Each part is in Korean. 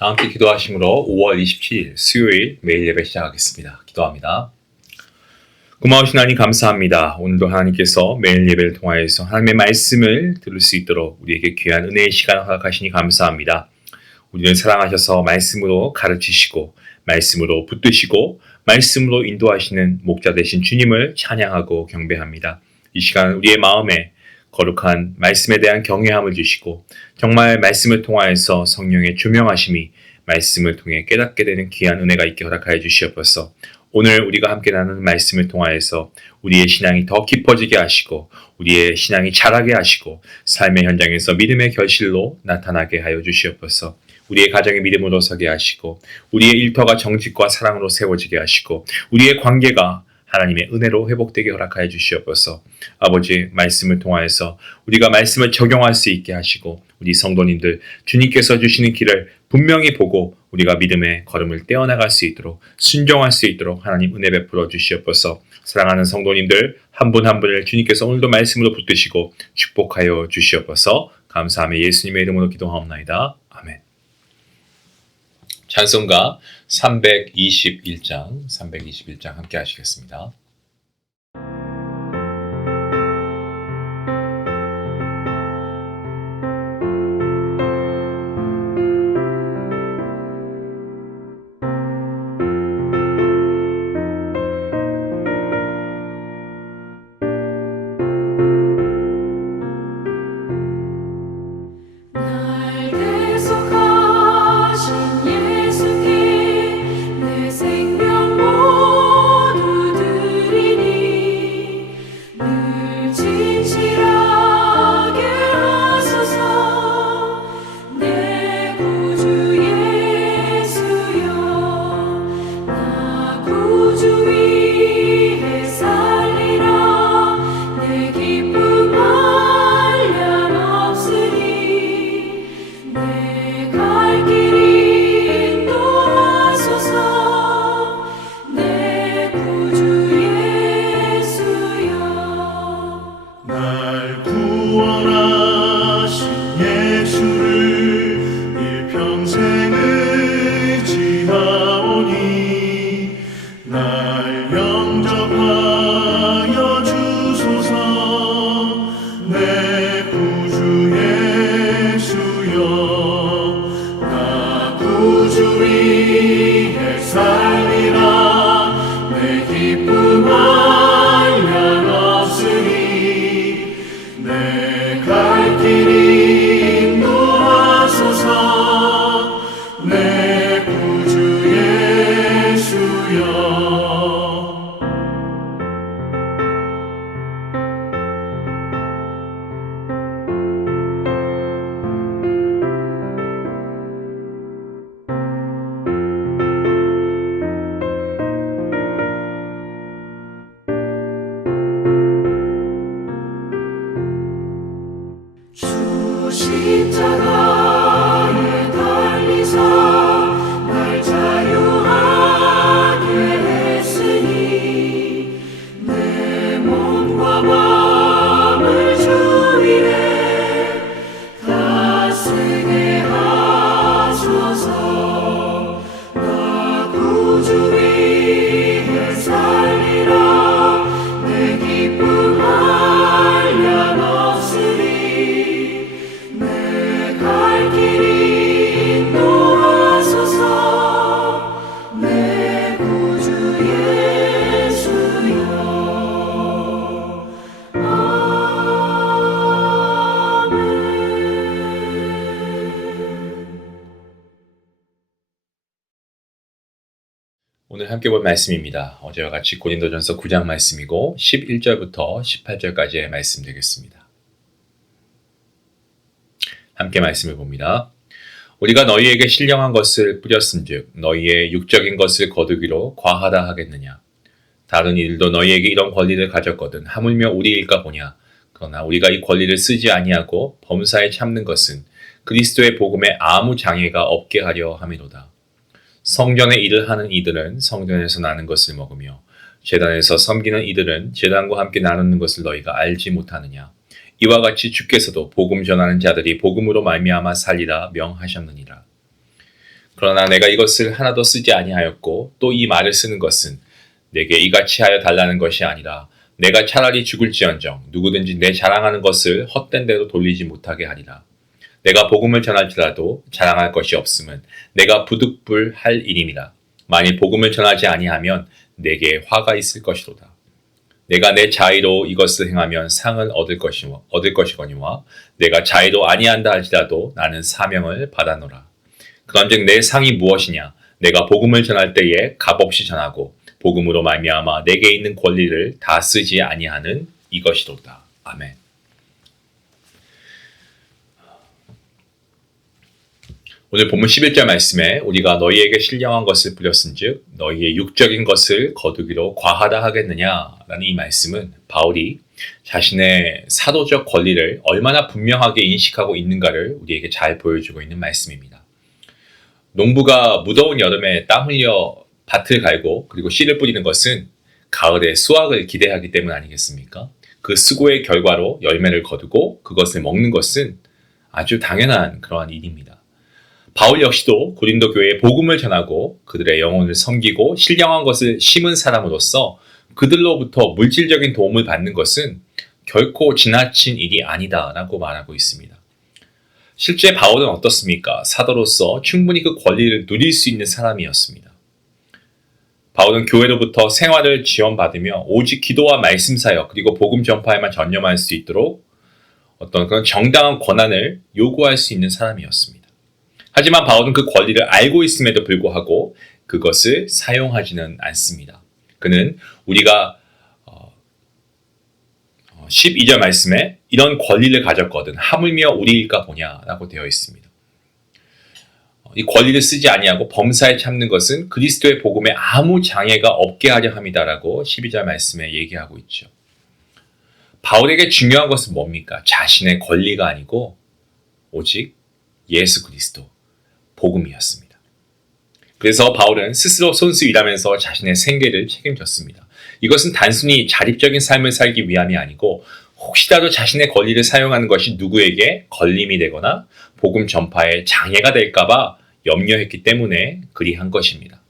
다 함께 기도하심으로 5월 27일 수요일 매일 예배 시작하겠습니다. 기도합니다. 고마우신 하나님 감사합니다. 오늘도 하나님께서 매일 예배를 통하여서 하나님의 말씀을 들을 수 있도록 우리에게 귀한 은혜의 시간을 허락하시니 감사합니다. 우리를 사랑하셔서 말씀으로 가르치시고 말씀으로 붙드시고 말씀으로 인도하시는 목자 되신 주님을 찬양하고 경배합니다. 이 시간 우리의 마음에 거룩한 말씀에 대한 경외함을 주시고 정말 말씀을 통하여서 성령의 조명하심이 말씀을 통해 깨닫게 되는 귀한 은혜가 있게 허락하여 주시옵소서. 오늘 우리가 함께 나누는 말씀을 통하여서 우리의 신앙이 더 깊어지게 하시고 우리의 신앙이 자라게 하시고 삶의 현장에서 믿음의 결실로 나타나게 하여 주시옵소서. 우리의 가정이 믿음으로 서게 하시고 우리의 일터가 정직과 사랑으로 세워지게 하시고 우리의 관계가 하나님의 은혜로 회복되게 허락하여 주시옵소서. 아버지 말씀을 통하여서 우리가 말씀을 적용할 수 있게 하시고 우리 성도님들 주님께서 주시는 길을 분명히 보고 우리가 믿음의 걸음을 떼어나갈 수 있도록 순종할 수 있도록 하나님 은혜 베풀어 주시옵소서. 사랑하는 성도님들 한 분 한 분을 주님께서 오늘도 말씀으로 붙드시고 축복하여 주시옵소서. 감사하며 예수님의 이름으로 기도하옵나이다. 아멘. 찬송가 321장 함께 하시겠습니다. 오늘 함께 볼 말씀입니다. 어제와 같이 고린도전서 9장 말씀이고 11절부터 18절까지의 말씀 되겠습니다. 함께 말씀을 봅니다. 우리가 너희에게 신령한 것을 뿌렸은즉 너희의 육적인 것을 거두기로 과하다 하겠느냐. 다른 이들도 너희에게 이런 권리를 가졌거든 하물며 우리일까 보냐. 그러나 우리가 이 권리를 쓰지 아니하고 범사에 참는 것은 그리스도의 복음에 아무 장애가 없게 하려 함이로다. 성전의 일을 하는 이들은 성전에서 나는 것을 먹으며 제단에서 섬기는 이들은 제단과 함께 나누는 것을 너희가 알지 못하느냐. 이와 같이 주께서도 복음 전하는 자들이 복음으로 말미암아 살리라 명하셨느니라. 그러나 내가 이것을 하나도 쓰지 아니하였고 또 이 말을 쓰는 것은 내게 이같이 하여 달라는 것이 아니라 내가 차라리 죽을지언정 누구든지 내 자랑하는 것을 헛된 대로 돌리지 못하게 하리라. 내가 복음을 전할지라도 자랑할 것이 없음은 내가 부득불할 일임이라. 만일 복음을 전하지 아니하면 내게 화가 있을 것이로다. 내가 내 자의로 이것을 행하면 상을 얻을 것이거니와 내가 자의로 아니한다 할지라도 나는 사명을 받아노라. 그런즉 내 상이 무엇이냐? 내가 복음을 전할 때에 값없이 전하고 복음으로 말미암아 내게 있는 권리를 다 쓰지 아니하는 이것이로다. 아멘. 오늘 본문 11절 말씀에 우리가 너희에게 신령한 것을 뿌렸은즉 너희의 육적인 것을 거두기로 과하다 하겠느냐라는 이 말씀은 바울이 자신의 사도적 권리를 얼마나 분명하게 인식하고 있는가를 우리에게 잘 보여주고 있는 말씀입니다. 농부가 무더운 여름에 땀 흘려 밭을 갈고 그리고 씨를 뿌리는 것은 가을에 수확을 기대하기 때문 아니겠습니까? 그 수고의 결과로 열매를 거두고 그것을 먹는 것은 아주 당연한 그러한 일입니다. 바울 역시도 고린도 교회에 복음을 전하고 그들의 영혼을 섬기고 신령한 것을 심은 사람으로서 그들로부터 물질적인 도움을 받는 것은 결코 지나친 일이 아니다라고 말하고 있습니다. 실제 바울은 어떻습니까? 사도로서 충분히 그 권리를 누릴 수 있는 사람이었습니다. 바울은 교회로부터 생활을 지원받으며 오직 기도와 말씀 사역 그리고 복음 전파에만 전념할 수 있도록 어떤 그런 정당한 권한을 요구할 수 있는 사람이었습니다. 하지만 바울은 그 권리를 알고 있음에도 불구하고 그것을 사용하지는 않습니다. 그는 우리가 12절 말씀에 이런 권리를 가졌거든 하물며 우리일까 보냐라고 되어 있습니다. 이 권리를 쓰지 아니하고 범사에 참는 것은 그리스도의 복음에 아무 장애가 없게 하려 함이다라고 12절 말씀에 얘기하고 있죠. 바울에게 중요한 것은 뭡니까? 자신의 권리가 아니고 오직 예수 그리스도 복음이었습니다. 그래서 바울은 스스로 손수 일하면서 자신의 생계를 책임졌습니다. 이것은 단순히 자립적인 삶을 살기 위함이 아니고 혹시라도 자신의 권리를 사용하는 것이 누구에게 걸림이 되거나 복음 전파에 장애가 될까봐 염려했기 때문에 그리한 것입니다.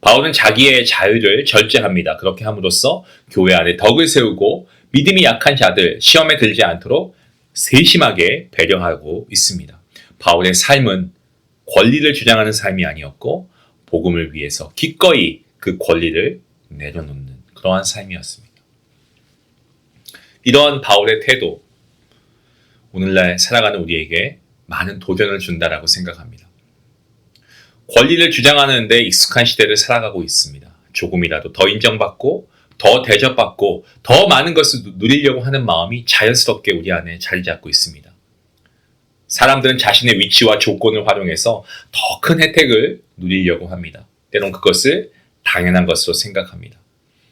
바울은 자기의 자유를 절제합니다. 그렇게 함으로써 교회 안에 덕을 세우고 믿음이 약한 자들 시험에 들지 않도록 세심하게 배려하고 있습니다. 바울의 삶은 권리를 주장하는 삶이 아니었고 복음을 위해서 기꺼이 그 권리를 내려놓는 그러한 삶이었습니다. 이러한 바울의 태도, 오늘날 살아가는 우리에게 많은 도전을 준다라고 생각합니다. 권리를 주장하는 데 익숙한 시대를 살아가고 있습니다. 조금이라도 더 인정받고 더 대접받고 더 많은 것을 누리려고 하는 마음이 자연스럽게 우리 안에 자리 잡고 있습니다. 사람들은 자신의 위치와 조건을 활용해서 더 큰 혜택을 누리려고 합니다. 때론 그것을 당연한 것으로 생각합니다.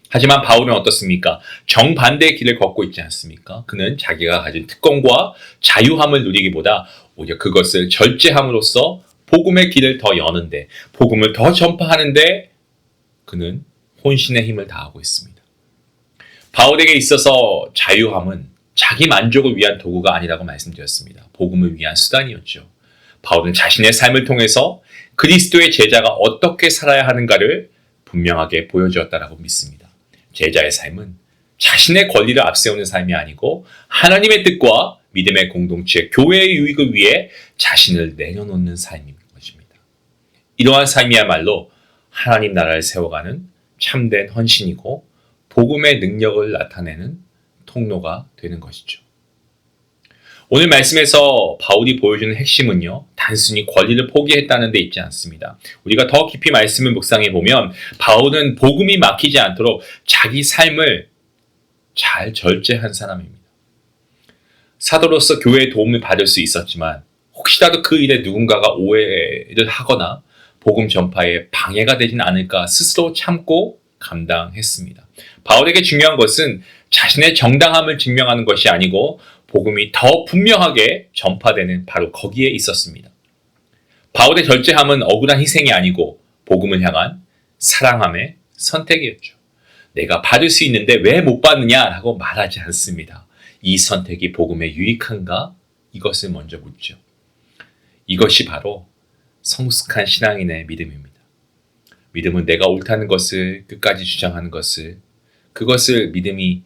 하지만 바울은 어떻습니까? 정반대의 길을 걷고 있지 않습니까? 그는 자기가 가진 특권과 자유함을 누리기보다 오히려 그것을 절제함으로써 복음의 길을 더 여는데, 복음을 더 전파하는데 그는 혼신의 힘을 다하고 있습니다. 바울에게 있어서 자유함은 자기 만족을 위한 도구가 아니라고 말씀드렸습니다. 복음을 위한 수단이었죠. 바울은 자신의 삶을 통해서 그리스도의 제자가 어떻게 살아야 하는가를 분명하게 보여주었다라고 믿습니다. 제자의 삶은 자신의 권리를 앞세우는 삶이 아니고 하나님의 뜻과 믿음의 공동체, 교회의 유익을 위해 자신을 내려놓는 삶인 것입니다. 이러한 삶이야말로 하나님 나라를 세워가는 참된 헌신이고 복음의 능력을 나타내는 통로가 되는 것이죠. 오늘 말씀에서 바울이 보여주는 핵심은요, 단순히 권리를 포기했다는 데 있지 않습니다. 우리가 더 깊이 말씀을 묵상해 보면 바울은 복음이 막히지 않도록 자기 삶을 잘 절제한 사람입니다. 사도로서 교회의 도움을 받을 수 있었지만 혹시라도 그 일에 누군가가 오해를 하거나 복음 전파에 방해가 되진 않을까 스스로 참고 감당했습니다. 바울에게 중요한 것은 자신의 정당함을 증명하는 것이 아니고 복음이 더 분명하게 전파되는 바로 거기에 있었습니다. 바울의 절제함은 억울한 희생이 아니고 복음을 향한 사랑함의 선택이었죠. 내가 받을 수 있는데 왜 못 받느냐라고 말하지 않습니다. 이 선택이 복음에 유익한가? 이것을 먼저 묻죠. 이것이 바로 성숙한 신앙인의 믿음입니다. 믿음은 내가 옳다는 것을 끝까지 주장하는 그것을 믿음이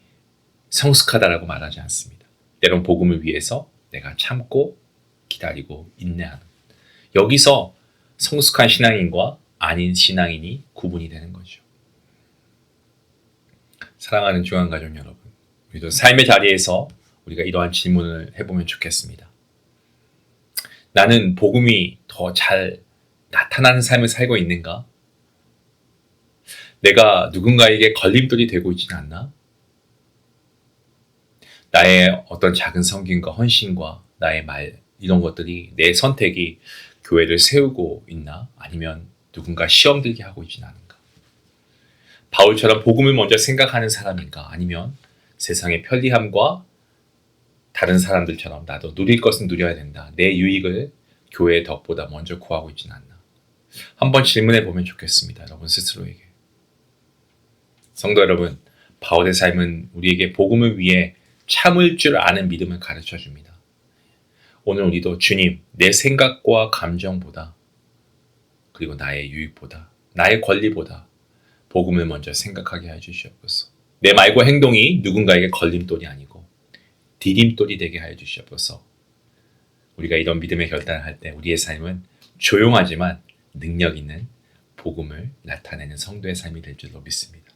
성숙하다라고 말하지 않습니다. 때론 복음을 위해서 내가 참고 기다리고 인내하는, 여기서 성숙한 신앙인과 아닌 신앙인이 구분이 되는 거죠. 사랑하는 중앙가족 여러분, 우리도 삶의 자리에서 우리가 이러한 질문을 해보면 좋겠습니다. 나는 복음이 더 잘 나타나는 삶을 살고 있는가? 내가 누군가에게 걸림돌이 되고 있지는 않나? 나의 어떤 작은 섬김과 헌신과 나의 말, 이런 것들이, 내 선택이 교회를 세우고 있나? 아니면 누군가 시험 들게 하고 있지는 않은가? 바울처럼 복음을 먼저 생각하는 사람인가? 아니면 세상의 편리함과 다른 사람들처럼 나도 누릴 것은 누려야 된다, 내 유익을 교회의 덕보다 먼저 구하고 있지는 않나? 한번 질문해 보면 좋겠습니다. 여러분 스스로에게. 성도 여러분, 바울의 삶은 우리에게 복음을 위해 참을 줄 아는 믿음을 가르쳐 줍니다. 오늘 우리도 주님, 내 생각과 감정보다, 그리고 나의 유익보다, 나의 권리보다 복음을 먼저 생각하게 해 주시옵소서. 내 말과 행동이 누군가에게 걸림돌이 아니고 디딤돌이 되게 하여 주시옵소서. 우리가 이런 믿음의 결단을 할 때 우리의 삶은 조용하지만 능력 있는 복음을 나타내는 성도의 삶이 될 줄로 믿습니다.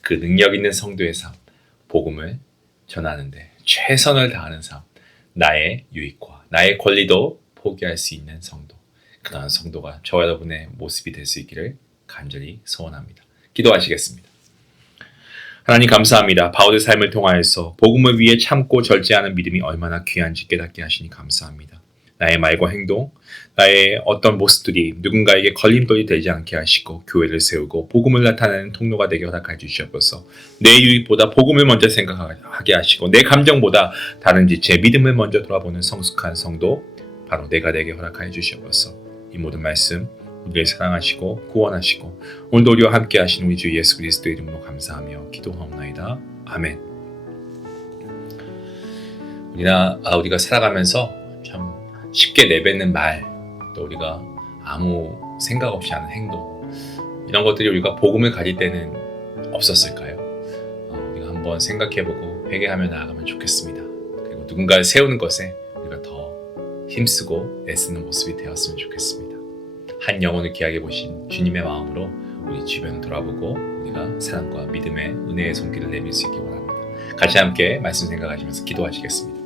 그 능력 있는 성도의 삶, 복음을 전하는데 최선을 다하는 삶, 나의 유익과 나의 권리도 포기할 수 있는 성도, 그러한 성도가 저와 여러분의 모습이 될 수 있기를 간절히 소원합니다. 기도하시겠습니다. 하나님 감사합니다. 바울의 삶을 통하여서 복음을 위해 참고 절제하는 믿음이 얼마나 귀한지 깨닫게 하시니 감사합니다. 나의 말과 행동, 나의 어떤 모습들이 누군가에게 걸림돌이 되지 않게 하시고 교회를 세우고 복음을 나타내는 통로가 되게 허락해 주시옵소서. 내 유익보다 복음을 먼저 생각하게 하시고 내 감정보다 다른지 제 믿음을 먼저 돌아보는 성숙한 성도, 바로 내가 되게 허락해 주시옵소서. 이 모든 말씀 우리를 사랑하시고 구원하시고 오늘도 우리와 함께 하신 우리 주 예수 그리스도의 이름으로 감사하며 기도하옵나이다. 아멘. 우리가 살아가면서 참 쉽게 내뱉는 말, 또 우리가 아무 생각 없이 하는 행동, 이런 것들이 우리가 복음을 가질 때는 없었을까요? 우리가 한번 생각해보고 회개하며 나아가면 좋겠습니다. 그리고 누군가를 세우는 것에 우리가 더 힘쓰고 애쓰는 모습이 되었으면 좋겠습니다. 한 영혼을 귀하게 보신 주님의 마음으로 우리 주변을 돌아보고 우리가 사랑과 믿음의 은혜의 손길을 내밀 수 있기 원합니다. 같이 함께 말씀 생각하시면서 기도하시겠습니다.